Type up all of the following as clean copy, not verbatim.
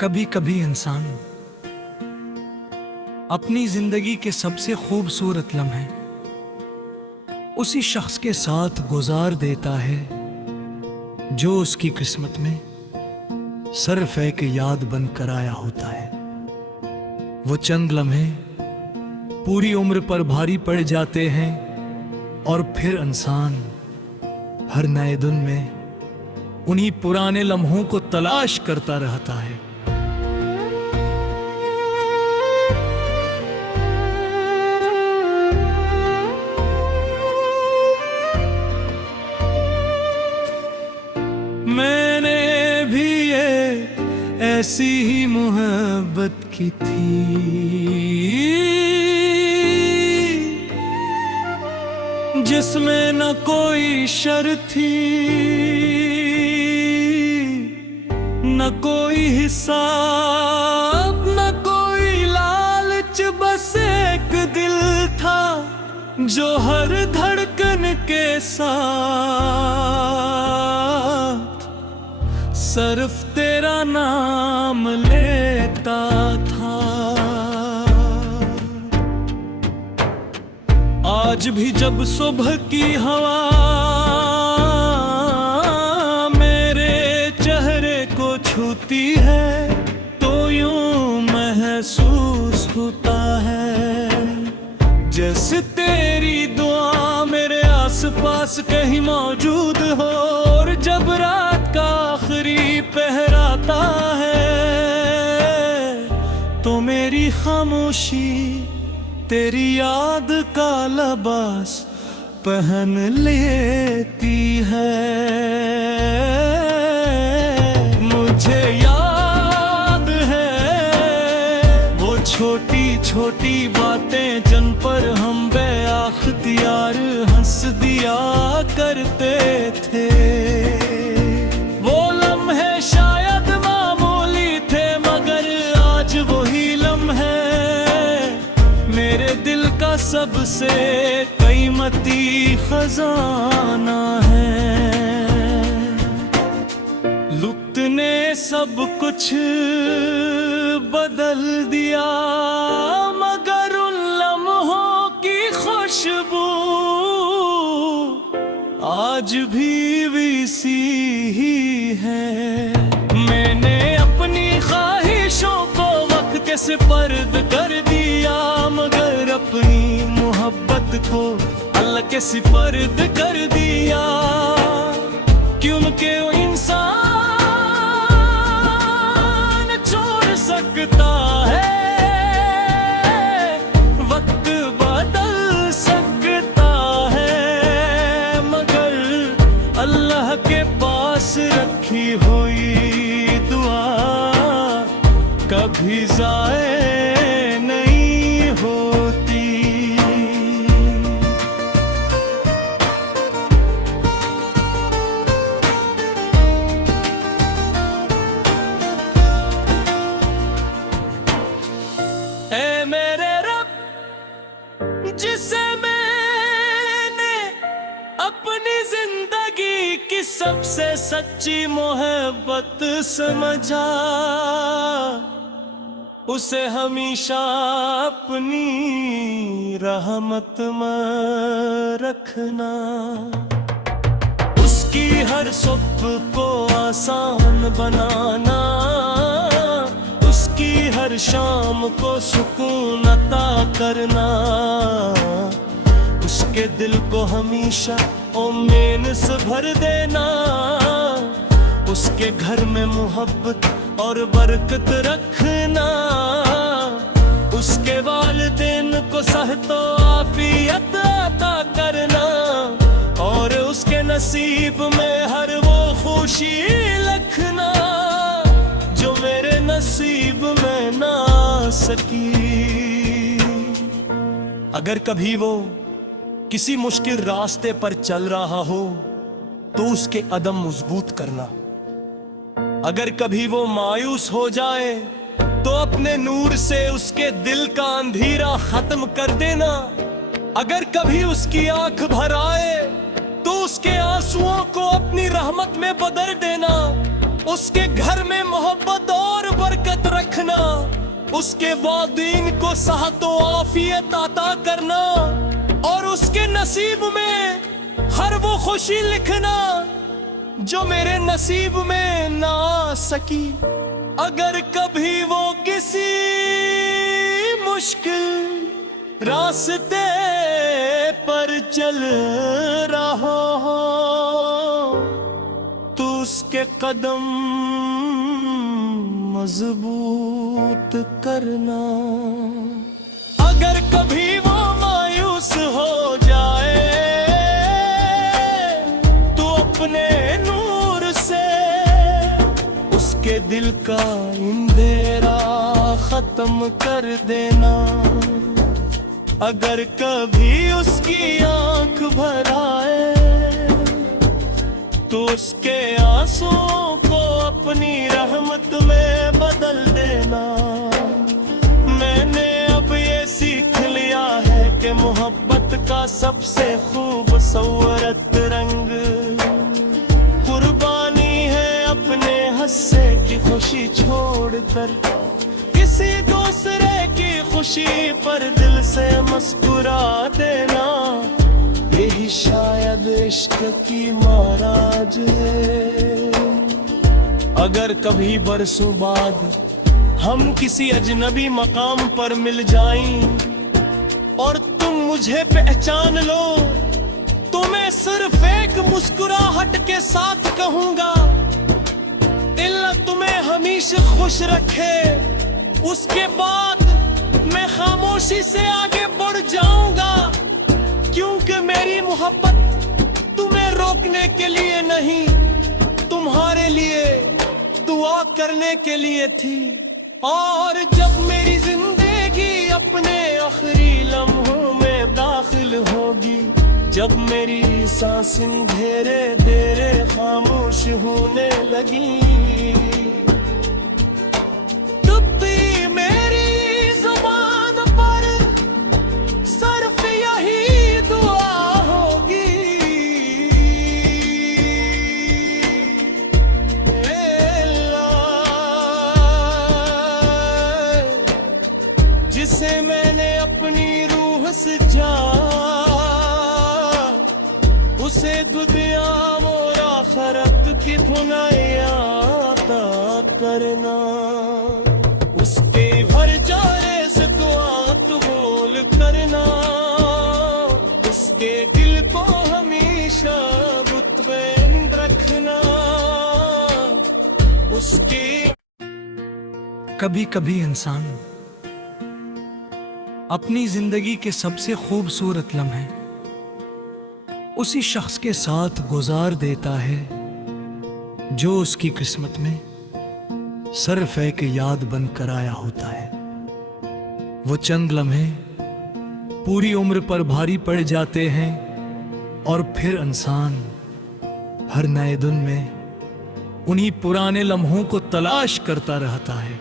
कभी कभी इंसान अपनी जिंदगी के सबसे खूबसूरत लम्हे उसी शख्स के साथ गुजार देता है जो उसकी किस्मत में सिर्फ एक याद बनकर आया होता है। वो चंद लम्हे पूरी उम्र पर भारी पड़ जाते हैं और फिर इंसान हर नए दिन में उन्हीं पुराने लम्हों को तलाश करता रहता है। मैंने भी ये ऐसी ही मोहब्बत की थी जिसमें न कोई शर्त थी न कोई हिसाब न कोई लालच, बस एक दिल था जो हर धड़कन के साथ सिर्फ तेरा नाम लेता था। आज भी जब सुबह की हवा मेरे चेहरे को छूती है तो यूं महसूस होता है जैसे तेरी दुआ मेरे आसपास कहीं मौजूद हो। और जब रात का आखिरी पहराता है तो मेरी खामोशी तेरी याद का लिबास पहन लेती है। मुझे याद है वो छोटी छोटी बातें जिन पर हम बेअख्तियार हंस दिया करते थे। वो लम्हे शायद मामूली थे मगर आज वही लम्हे मेरे दिल का सबसे कीमती खजाना है। लुत्फ ने सब कुछ बदल दिया मगर उन लम्हों की खुशबू आज भी वैसी ही है। मैंने अपनी ख्वाहिशों को वक्त के सुपर्द कर दिया मगर अपनी मोहब्बत को अल्लाह के सुपर्द कर दिया। क्योंकि इंसान छोड़ सकता है वक्त बदल सकता है मगर अल्लाह के पास रखी हुई दुआ कभी ज़ाये नहीं होती। ऐ मेरे रब जिसे मैंने अपनी जिंदगी की सबसे सच्ची मोहब्बत समझा उसे हमेशा अपनी रहमत में रखना। उसकी हर सुबह को आसान बनाना उसकी हर शाम को सुकून अता करना। उसके दिल को हमेशा उम्मीद से भर देना। उसके घर में मोहब्बत और बरकत रखना। उसके वालिदैन को सहतो आफियत अता करना और उसके नसीब में हर वो खुशी लिखना जो मेरे नसीब में ना सकी। अगर कभी वो किसी मुश्किल रास्ते पर चल रहा हो तो उसके कदम मजबूत करना। अगर कभी वो मायूस हो जाए तो अपने नूर से उसके दिल का अंधेरा खत्म कर देना। अगर कभी उसकी आंख भर आए तो उसके आंसुओं को अपनी रहमत में बदल देना। उसके घर में मोहब्बत और बरकत उसके वादीन को सहतो आफियत अता करना और उसके नसीब में हर वो खुशी लिखना जो मेरे नसीब में ना आ सकी। अगर कभी वो किसी मुश्किल रास्ते पर चल रहा हो तो उसके कदम मजबूत करना। अगर कभी वो मायूस हो जाए तो अपने नूर से उसके दिल का अंधेरा खत्म कर देना। अगर कभी उसकी आंख भर आए तो उसके आंसुओं को अपनी रहमत में बदल देना। मैंने अब ये सीख लिया है कि मोहब्बत का सबसे खूबसूरत रंग कुर्बानी है अपने हिस्से की खुशी छोड़कर किसी दूसरे की खुशी पर दिल से मुस्कुरा देना। यही शायद इश्क की महाराज है। अगर कभी बरसों बाद हम किसी अजनबी मकाम पर मिल जाएं और तुम मुझे पहचान लो तो मैं सिर्फ एक मुस्कुराहट के साथ कहूंगा, अल्लाह तुम्हें हमेशा खुश रखे। उसके बाद मैं खामोशी से आगे बढ़ जाऊंगा क्योंकि मेरी मोहब्बत तुम्हें रोकने के लिए नहीं, तुम्हारे लिए दुआ करने के लिए थी। और जब मेरी जिंदगी अपने आखिरी लम्हों में दाखिल होगी, जब मेरी सांसें धीरे धीरे खामोश होने लगी, तब भी मेरी जुबान पर सिर्फ यही दुआ होगी, जिसे मैंने अपनी रूह से जाना उसे दुनिया मोर आखिरत की भुलाइया अता करना। उसके हर जारे से दुआ कबूल करना, उसके दिल को हमेशा मुतमईन रखना। उसके कभी कभी इंसान अपनी जिंदगी के सबसे खूबसूरत लम्हे उसी शख्स के साथ गुजार देता है जो उसकी किस्मत में सिर्फ एक याद बनकर आया होता है। वो चंद लम्हे पूरी उम्र पर भारी पड़ जाते हैं और फिर इंसान हर नए दिन में उन्हीं पुराने लम्हों को तलाश करता रहता है।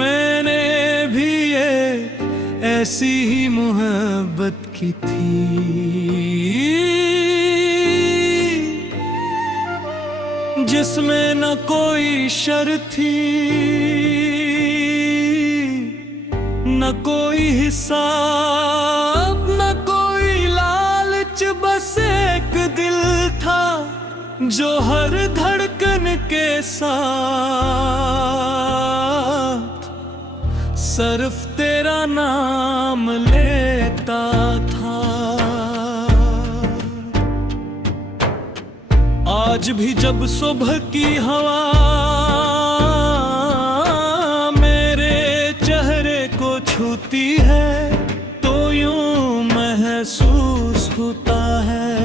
मैंने भी ये ऐसी ही मोहब्बत की थी जिसमें न कोई शर्त थी न कोई हिसाब न कोई लालच, बस एक दिल था जो हर धड़कन के साथ सिर्फ तेरा नाम लेता था। आज भी जब सुबह की हवा मेरे चेहरे को छूती है तो यूं महसूस होता है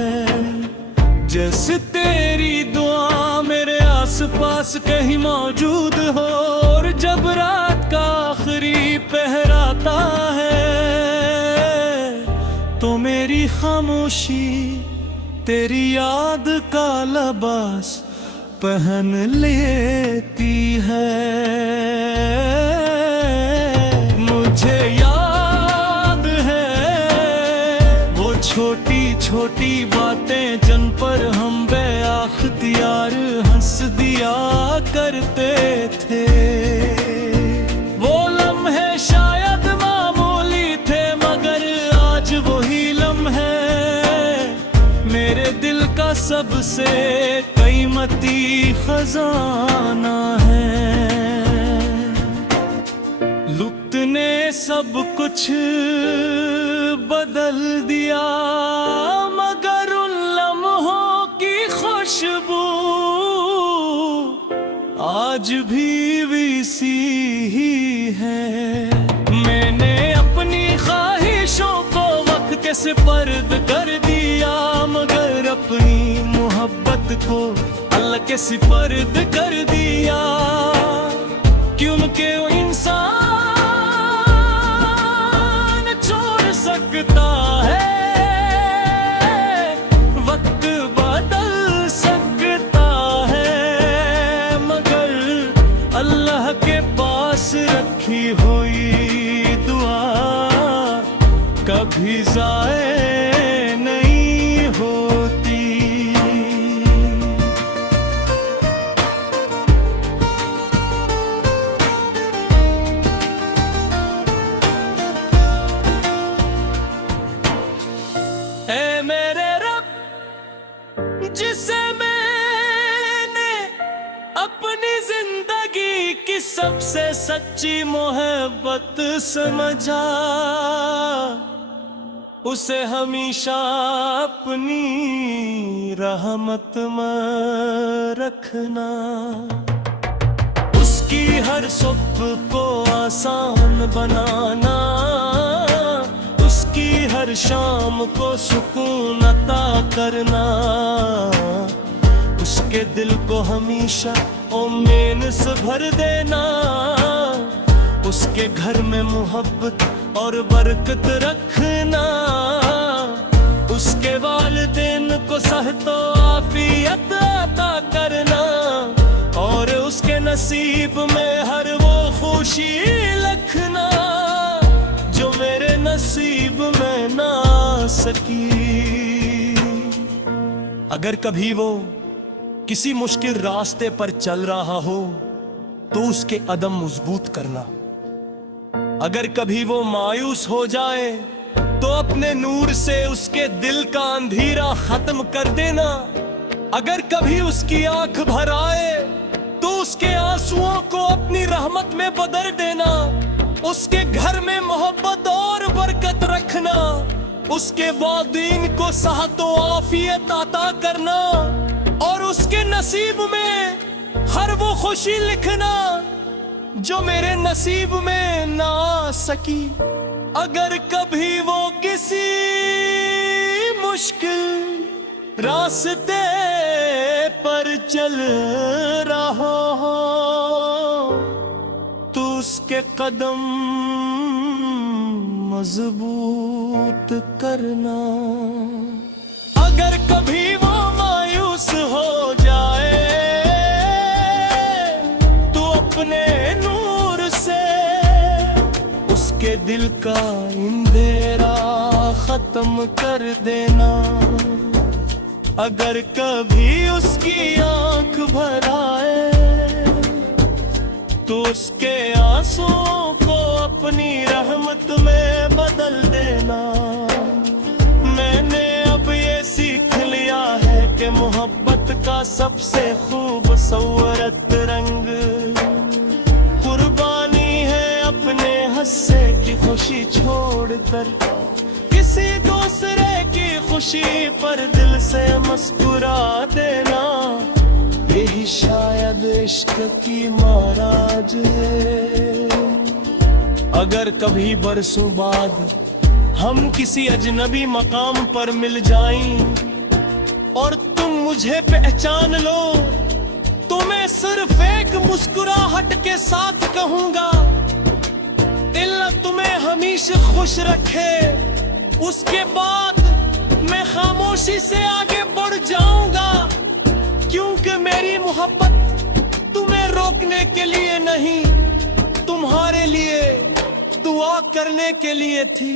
जैसे तेरी दुआ मेरे आसपास कहीं मौजूद हो। और जब रात का आखिरी पहराता है तो मेरी खामोशी तेरी याद का लिबास पहन लेती है। मुझे याद है छोटी बातें जन पर हम बेअख्तियार हंस दिया करते थे। वो लम्हे शायद मामूली थे मगर आज वही लम्हे मेरे दिल का सबसे कीमती खजाना है। लुत्फ ने सब कुछ बदल दिया मगर उन लम्हों की खुशबू आज भी वैसी ही है। मैंने अपनी ख्वाहिशों को वक्त के सिपर्द कर दिया मगर अपनी मोहब्बत को अल्लाह के सिपर्द कर दिया। क्योंकि इंसान छोड़ सकता है, वक्त बदल सकता है मगर अल्लाह के पास रखी हुई दुआ कभी ज़ाये नहीं होती। ऐ मेरे रब जिसे मैंने अपनी जिंदगी की सबसे सच्ची मोहब्बत समझा, उसे हमेशा अपनी रहमत में रखना। उसकी हर सुबह को आसान बनाना, उसकी हर शाम को सुकून अता करना। उसके दिल को हमेशा उम्मीद से भर देना, उसके घर में मोहब्बत और बरकत रखना। उसके वालिदैन को सहतो आफियत अता करना और उसके नसीब में हर वो खुशी लिखना जो मेरे नसीब में ना सकी। अगर कभी वो किसी मुश्किल रास्ते पर चल रहा हो तो उसके कदम मजबूत करना। अगर कभी वो मायूस हो जाए तो अपने नूर से उसके दिल का अंधेरा खत्म कर देना। अगर कभी उसकी आंख भर आए तो उसके आंसुओं को अपनी रहमत में बदल देना। उसके घर में मोहब्बत और बरकत रखना, उसके वादीन को सेहत और आफियत अता करना और उसके नसीब में हर वो खुशी लिखना जो मेरे नसीब में ना आ सकी। अगर कभी वो किसी मुश्किल रास्ते पर चल रहा हो तो उसके कदम मजबूत करना। अगर कभी वो मायूस हो जाए तो अपने नूर से उसके दिल का अंधेरा खत्म कर देना। अगर कभी उसकी आंख भर आए तो उसके आंसुओं को अपनी रहमत में बदल देना। मैंने अब ये सीख लिया है कि मोहब्बत का सबसे खूबसूरत रंग कुर्बानी है अपने हिस्से की खुशी छोड़कर किसी दूसरे की खुशी पर दिल से मुस्कुरा देना। यही शायद इश्क की महाराज है। अगर कभी बरसों बाद हम किसी अजनबी मकाम पर मिल जाएं और तुम मुझे पहचान लो तो मैं सिर्फ एक मुस्कुराहट के साथ कहूंगा, अल्लाह तुम्हें हमेशा खुश रखे। उसके बाद मैं खामोशी से आगे बढ़ जाऊंगा क्योंकि मेरी मोहब्बत तुम्हें रोकने के लिए नहीं, तुम्हारे लिए दुआ करने के लिए थी।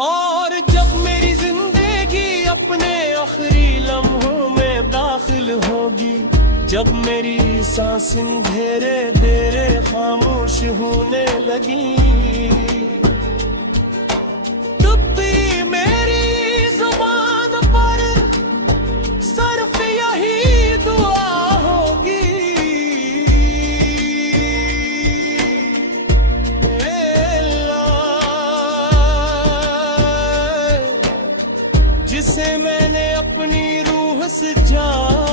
और जब मेरी जिंदगी अपने आखिरी लम्हों में दाखिल होगी, जब मेरी सांसें धीरे धीरे खामोश होने लगी। तब भी मेरी जुबान पर सिर्फ यही दुआ होगी, जिसे मैंने अपनी रूह से जाना,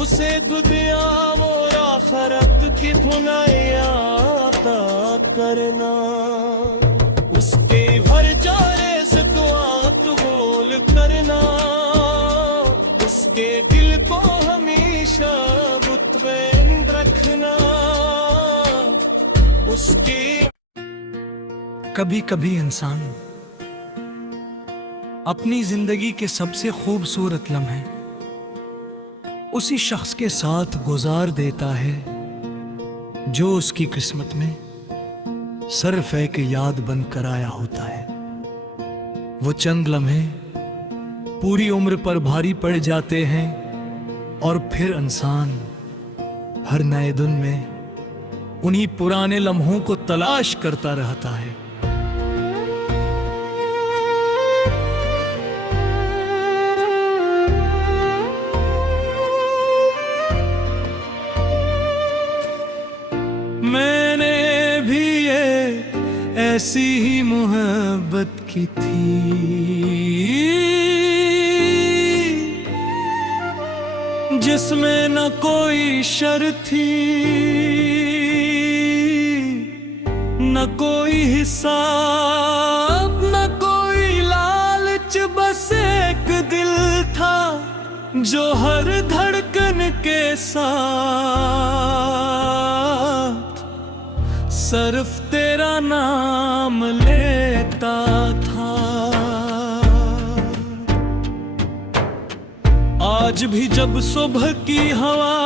उसे दुनिया और आखिरत की भुलाइयां अता करना। उसके हर जारे से दुआत बोल करना, उसके दिल को हमेशा मुतमईन रखना। उसके कभी कभी इंसान अपनी जिंदगी के सबसे खूबसूरत लम्हे उसी शख्स के साथ गुजार देता है जो उसकी किस्मत में सिर्फ एक याद बनकर आया होता है। वो चंद लम्हे पूरी उम्र पर भारी पड़ जाते हैं और फिर इंसान हर नए दिन में उन्हीं पुराने लम्हों को तलाश करता रहता है। मैंने भी ये ऐसी ही मोहब्बत की थी, जिसमें न कोई शर्त थी न कोई हिसाब न कोई लालच, बस एक दिल था जो हर धड़कन के साथ सिर्फ तेरा नाम लेता था। आज भी जब सुबह की हवा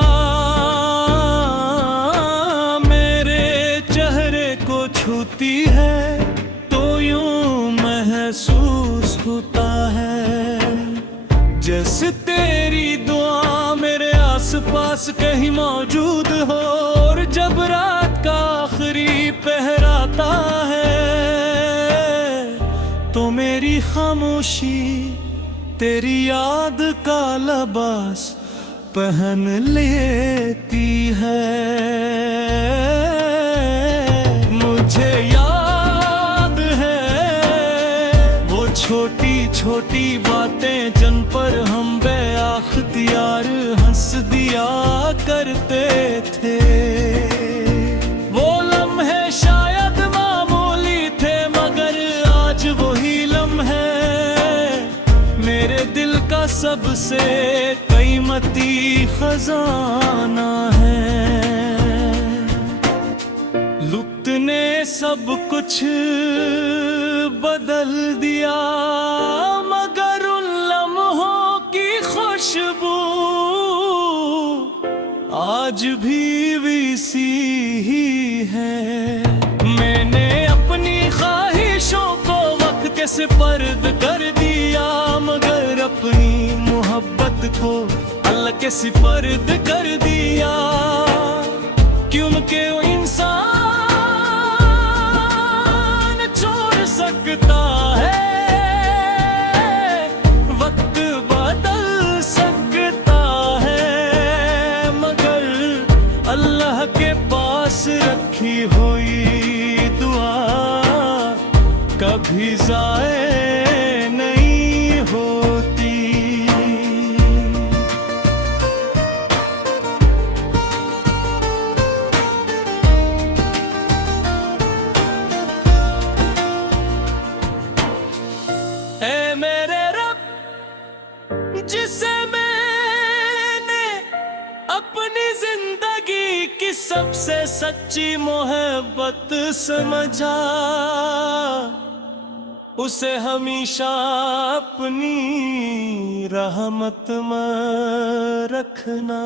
मेरे चेहरे को छूती है, तो यूं महसूस होता है जैसे तेरी दुआ मेरे आसपास कहीं मौजूद हो। और जब रात का आखिरी पहराता है, तो मेरी खामोशी तेरी याद का लिबास पहन लेती है। मुझे याद है वो छोटी छोटी बातें जिन पर हम बेअख्तियार हंस दिया करते थे। वो लम्हे शायद मामूली थे, मगर आज वही लम्हे मेरे दिल का सबसे कीमती खजाना है। लुत्फ ने सब कुछ बदल दिया, मगर उन लम्हों की खुशबू आज भी वैसी ही है। मैंने अपनी ख्वाहिशों को वक्त के सुपर्द कर दिया, मगर अपनी मोहब्बत को अल्लाह के सुपर्द कर दिया। क्योंकि वो इंसान छोड़ सकता है, वक्त बदल सकता है, मगर अल्लाह के पास रखी हुई दुआ कभी ज़ाये नहीं होती। ऐ मेरे रब, जिसे मैंने अपनी जिंदगी की सबसे सच्ची मोहब्बत समझा, उसे हमेशा अपनी रहमत में रखना।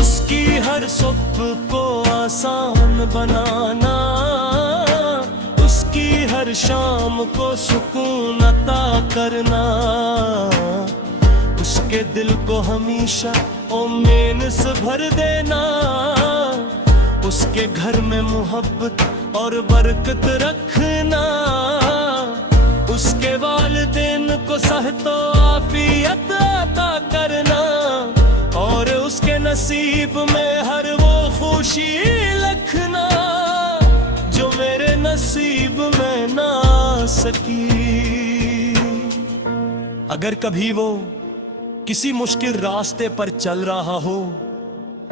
उसकी हर सुबह को आसान बनाना, उसकी हर शाम को सुकून अता करना, उसके दिल को हमेशा उम्मीद से भर देना, उसके घर में मोहब्बत और बरकत रखना, उसके वालिदैन को सहतो आफियत अता करना, और उसके नसीब में हर वो खुशी लिखना जो मेरे नसीब में ना सकी। अगर कभी वो किसी मुश्किल रास्ते पर चल रहा हो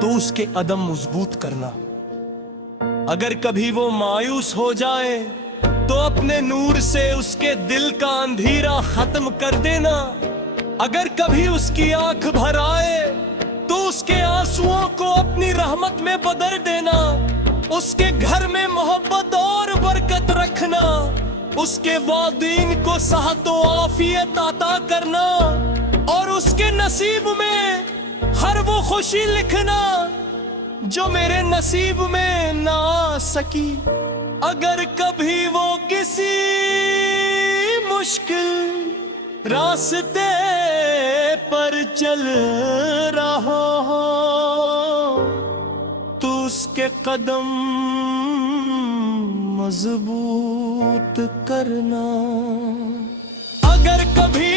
तो उसके कदम मजबूत करना। अगर कभी वो मायूस हो जाए तो अपने नूर से उसके दिल का अंधेरा खत्म कर देना। अगर कभी उसकी आंख भर आए तो उसके आंसुओं को अपनी रहमत में बदल देना। उसके घर में मोहब्बत और बरकत रखना, उसके वादीन को सहतो आफियत अता करना, और उसके नसीब में हर वो खुशी लिखना जो मेरे नसीब में ना आ सकी। अगर कभी वो किसी मुश्किल रास्ते पर चल रहा हो तो उसके कदम मजबूत करना। अगर कभी